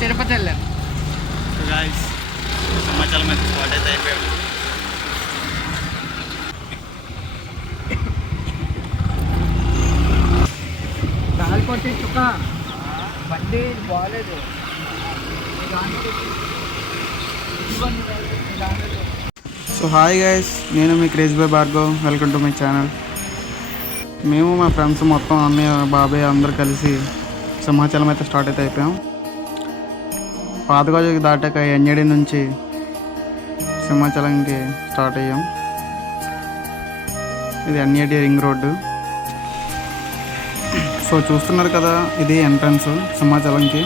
తిరుపతి వెళ్ళాను. So guys Simhachalam అయితే spot అయితే అయిపోయాం. గాలి కొట్టి చుక్క బండి బాగాలేదు. సో హాయ్ గైస్, నేను మీ craze boy Bhargav. Welcome to my channel. మేము మా ఫ్రెండ్స్ మొత్తం అన్నయ్య బాబాయ్ అందరు కలిసి సింహాచలం అయితే స్టార్ట్ అయితే అయిపోయాం. పాతగోజకి దాటాక ఎన్ఏడి నుంచి సింహాచలంకి స్టార్ట్ అయ్యాం. ఇది ఎన్ఏడి రింగ్ రోడ్డు. సో చూస్తున్నారు కదా, ఇది ఎంట్రన్స్ సింహాచలంకి.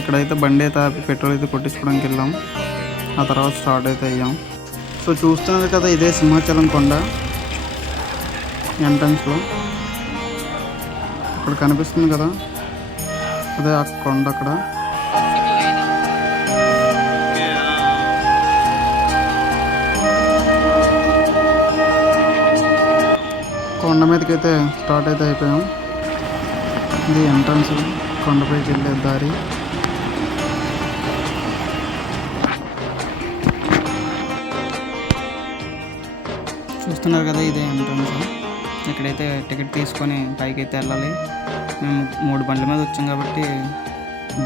ఇక్కడైతే బండి అయితే పెట్రోల్ అయితే కొట్టించుకోవడానికి వెళ్ళాం. ఆ తర్వాత స్టార్ట్ అయితే అయ్యాం. సో చూస్తున్నారు కదా, ఇదే సింహాచలం కొండ ఎంట్రన్స్లో. ఇక్కడ కనిపిస్తుంది కదా, అదే ఆ కొండ. అక్కడ కొండ మీదకి అయితే స్టార్ట్ అయితే అయిపోయాం. ఇది ఎంట్రన్స్, కొండపైకి వెళ్ళే దారి. చూస్తున్నారు కదా, ఇదే ఎంట్రన్స్. ఇక్కడైతే టికెట్ తీసుకొని పైకి అయితే వెళ్ళాలి. మేము 3 బండ్ల మీద వచ్చాం కాబట్టి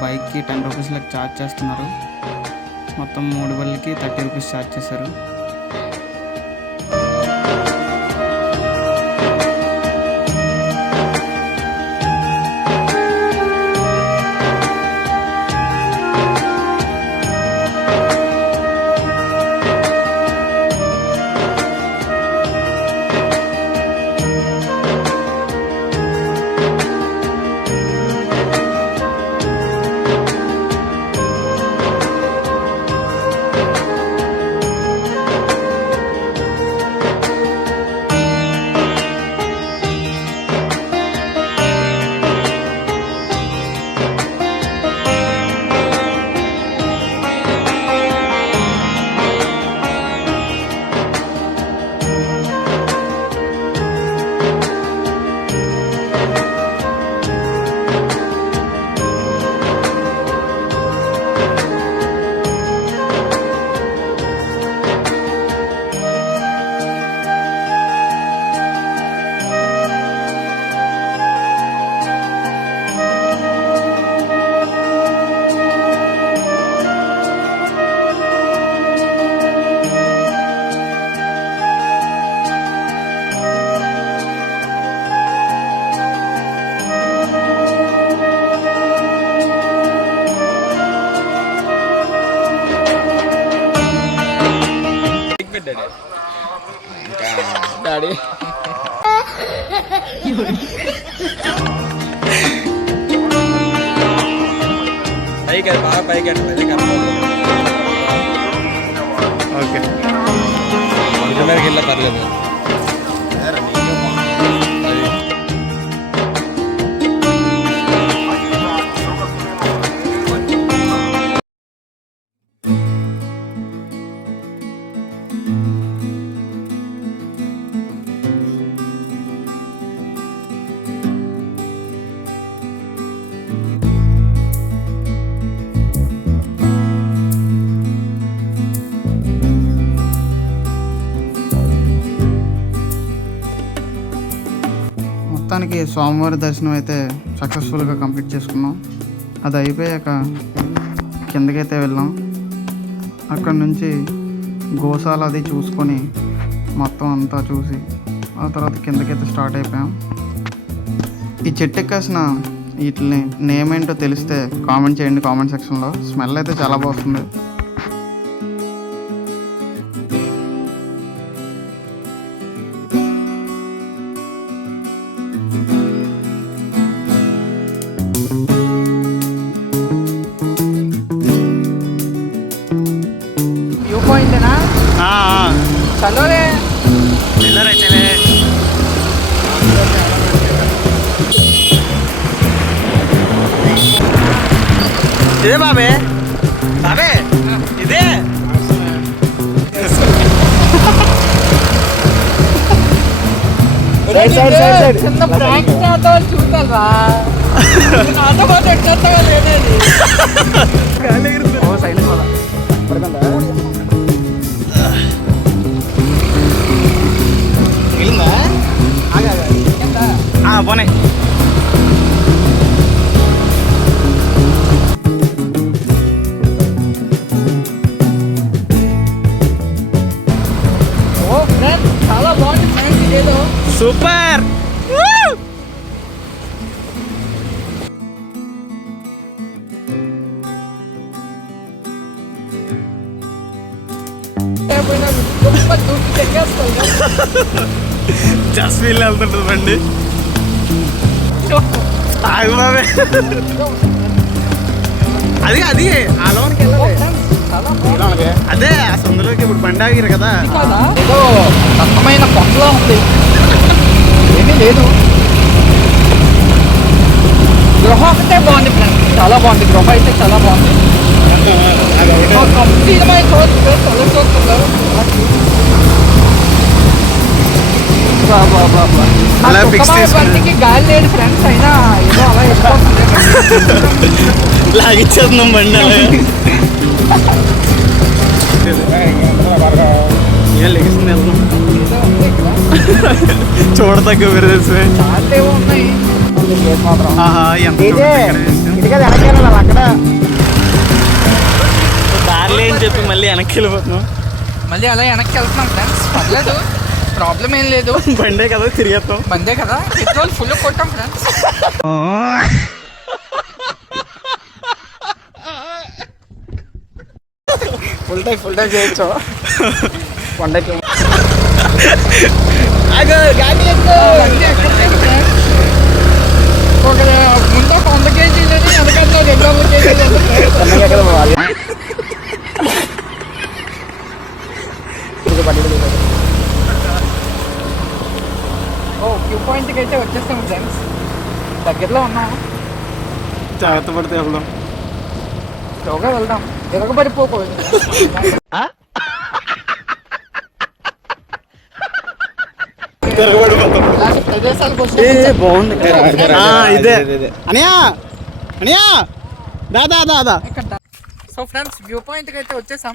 బైక్కి 10 రూపీస్ లెక్క ఛార్జ్ చేస్తున్నారు. మొత్తం 3 బండ్లకి 30 రూపీస్ ఛార్జ్ చేశారు. డాడీ పైకి బాగా పైకి ఓకే, మీదకి వెళ్ళా పర్లేదు. మొత్తానికి స్వామివారి దర్శనం అయితే సక్సెస్ఫుల్గా కంప్లీట్ చేసుకున్నాం. అది అయిపోయాక కిందకైతే వెళ్ళాం. అక్కడ నుంచి గోశాల అది చూసుకొని మొత్తం అంతా చూసి ఆ తర్వాత కిందకైతే స్టార్ట్ అయిపోయాం. ఈ చెట్టు ఎక్కేసిన వీటిని నేమ్ ఏంటో తెలిస్తే కామెంట్ చేయండి కామెంట్ సెక్షన్లో. స్మెల్ అయితే చాలా బాగుంది. వ్యూ పాయింటేనా? చలోరే ఇదే బాబే బాబే ఇదే చిన్న ప్రాంక్ చేద్దామని చూస్తారా నాతో పాటు వచ్చేస్తావా లేదేది పోనీ ఓ ఫ్రెండ్ చాలా బాగుంది ఫ్రెండ్స్ ఇదేదో సూపర్ పోయినా గొప్ప దూకి తెగేస్తాయి జస్ట్ వీళ్ళు వెళ్తుంటుంది బండి ఆగు బాబే అది అది ఆ లోనికి వెళ్ళాలి అదే ఆ సందులోకి ఇప్పుడు బండి ఆగిరు కదా ఏదో రకమైన కొండలా ఉంది ఏమీ లేదు గృహ ఒకటే బాగుంది ఫ్రెండ్స్ చాలా బాగుంది గృహ అయితే చాలా బాగుంది కంప్లీట్మైన చూస్తుంది చాలా చూస్తున్నారు అలా ఫిక్స్ బండికి గాలి లేదు ఫ్రెండ్స్ అయినా ఏదో అలా వెళ్ళిపోతుంది లాగిచ్చేస్తున్నాం బండి అలా ఏం లెగిస్తుంది చూడతగ్గ విరదేశమే చాలా ఏవో ఉన్నాయి ఆహా ఎంత అక్కడ దారిలో ఏం చెప్పి మళ్ళీ వెనక్కి వెళ్ళిపోతున్నాం మళ్ళీ అలా వెనక్కి వెళ్తున్నాం ఫ్రెండ్స్ పర్లేదు ప్రాబ్లం ఏం లేదు బండే కదా తిరిగేస్తాం బందే కదా పెట్రోల్ ఫుల్ కొట్టాం ఫ్రెండ్స్ ఫుల్ టైం చేయొచ్చు కొండకి ముందు 100 కేజీలని వెనకంతా 200 కేజీలు ఓ వ్యూ పాయింట్కి అయితే వచ్చేస్తాం ఫ్రెండ్స్ దగ్గరలో ఉన్నాం జాగ్రత్త పడితే వెళ్దాం స్లోగా వెళ్దాం ఎరగబడిపోకూడదు ఇలాంటి ప్రదేశాలకు వస్తే బాగుంది ఇదే అనియా అనియా దాదా దాదా సో ఫ్రెండ్స్ వ్యూ పాయింట్కి అయితే వచ్చేసాం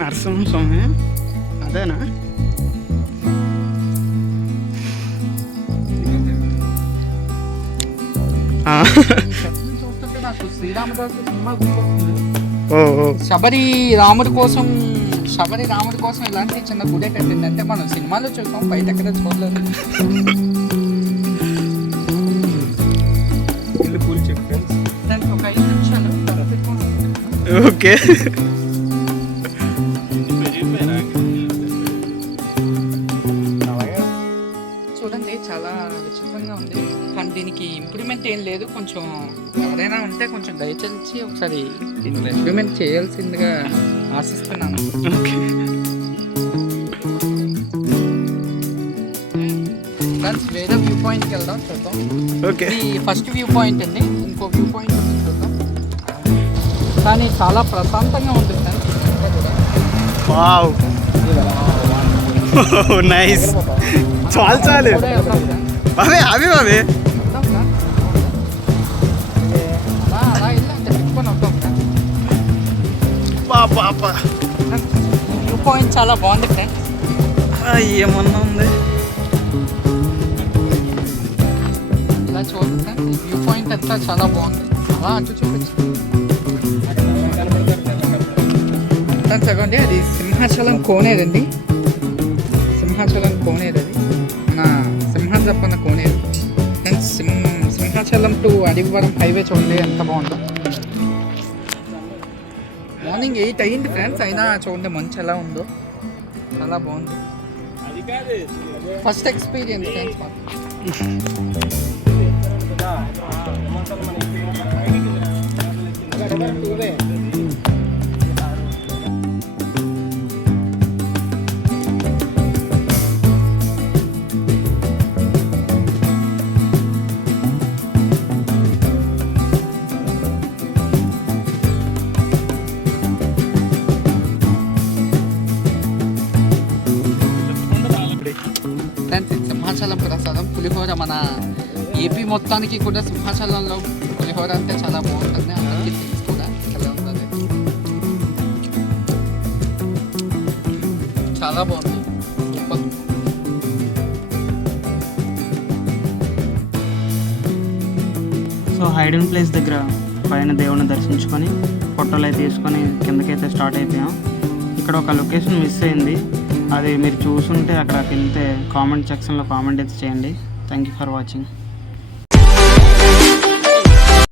నరసింహ స్వామి అదేనా చూస్తుంటే నాకు శ్రీరామదాసు సినిమా గుర్తొస్తుంది శబరి రాముడి కోసం ఇలాంటి చిన్న గుడే కట్టింది అంటే మనం సినిమాలో చూసాం బయట ఎక్కడ చూడలేదు ఒక 5 నిమిషాలు ఓకే చూడండి చాలా విచిత్రంగా ఉంది కానీ దీనికి ఇంప్రూవ్మెంట్ ఏం లేదు కొంచెం ఎవరైనా ఉంటే కొంచెం దయచేసి ఒకసారి దీన్ని ఇంప్రూవ్మెంట్ చేయాల్సిందిగా ఆశిస్తున్నాను ఫ్రెండ్స్ వేరే వ్యూ పాయింట్కి వెళ్దాం చూద్దాం ఇది ఫస్ట్ వ్యూ పాయింట్ అండి ఇంకో వ్యూ పాయింట్ ఉంది చూద్దాం కానీ చాలా ప్రశాంతంగా ఉంది ఫ్రెండ్స్ వావ్ నైస్ చాలు చాలు అవే అవి అవే అలా వెళ్ళాం చెప్పుకొని వద్దాం వ్యూ పాయింట్ చాలా బాగుంది ఫ్రెండ్స్ ఏమన్నా ఉంది ఇలా చూడండి ఫ్రెండ్స్ వ్యూ పాయింట్ అంతా చాలా బాగుంది అలా అటు చూపించు చదవండి అది సింహాచలం కోనేరు అండి సింహాచలం కోనేరు అది మన సింహం చెప్పన్న కోనేరు friends Simhachalam to Adivaram highway చూడండి ఎంత బాగుందో మార్నింగ్ 8 అయ్యింది ఫ్రెండ్స్ అయినా చూడండి మంచి ఎలా ఉందో చాలా బాగుంది ఫస్ట్ ఎక్స్పీరియన్స్ ఫ్రెండ్స్ పులిహోర మన ఏపీ మొత్తానికి కూడా సింహాచలంలో పులిహోర అంటే చాలా బాగుంటుంది, అందరికీ తెలుసు కూడా ఎలా ఉంటుంది. చాలా బాగుంది, సూపర్. సో హైడింగ్ ప్లేస్ దగ్గర పైన దేవుని దర్శించుకొని ఫోటోలు అయితే తీసుకొని కిందకైతే స్టార్ట్ అయిపోయాం. ఇక్కడ ఒక లొకేషన్ మిస్ అయింది, అది మీరు చూసుంటే అక్కడికి వెళ్తే కామెంట్ సెక్షన్లో కామెంట్ అయితే చేయండి. Thank you for watching.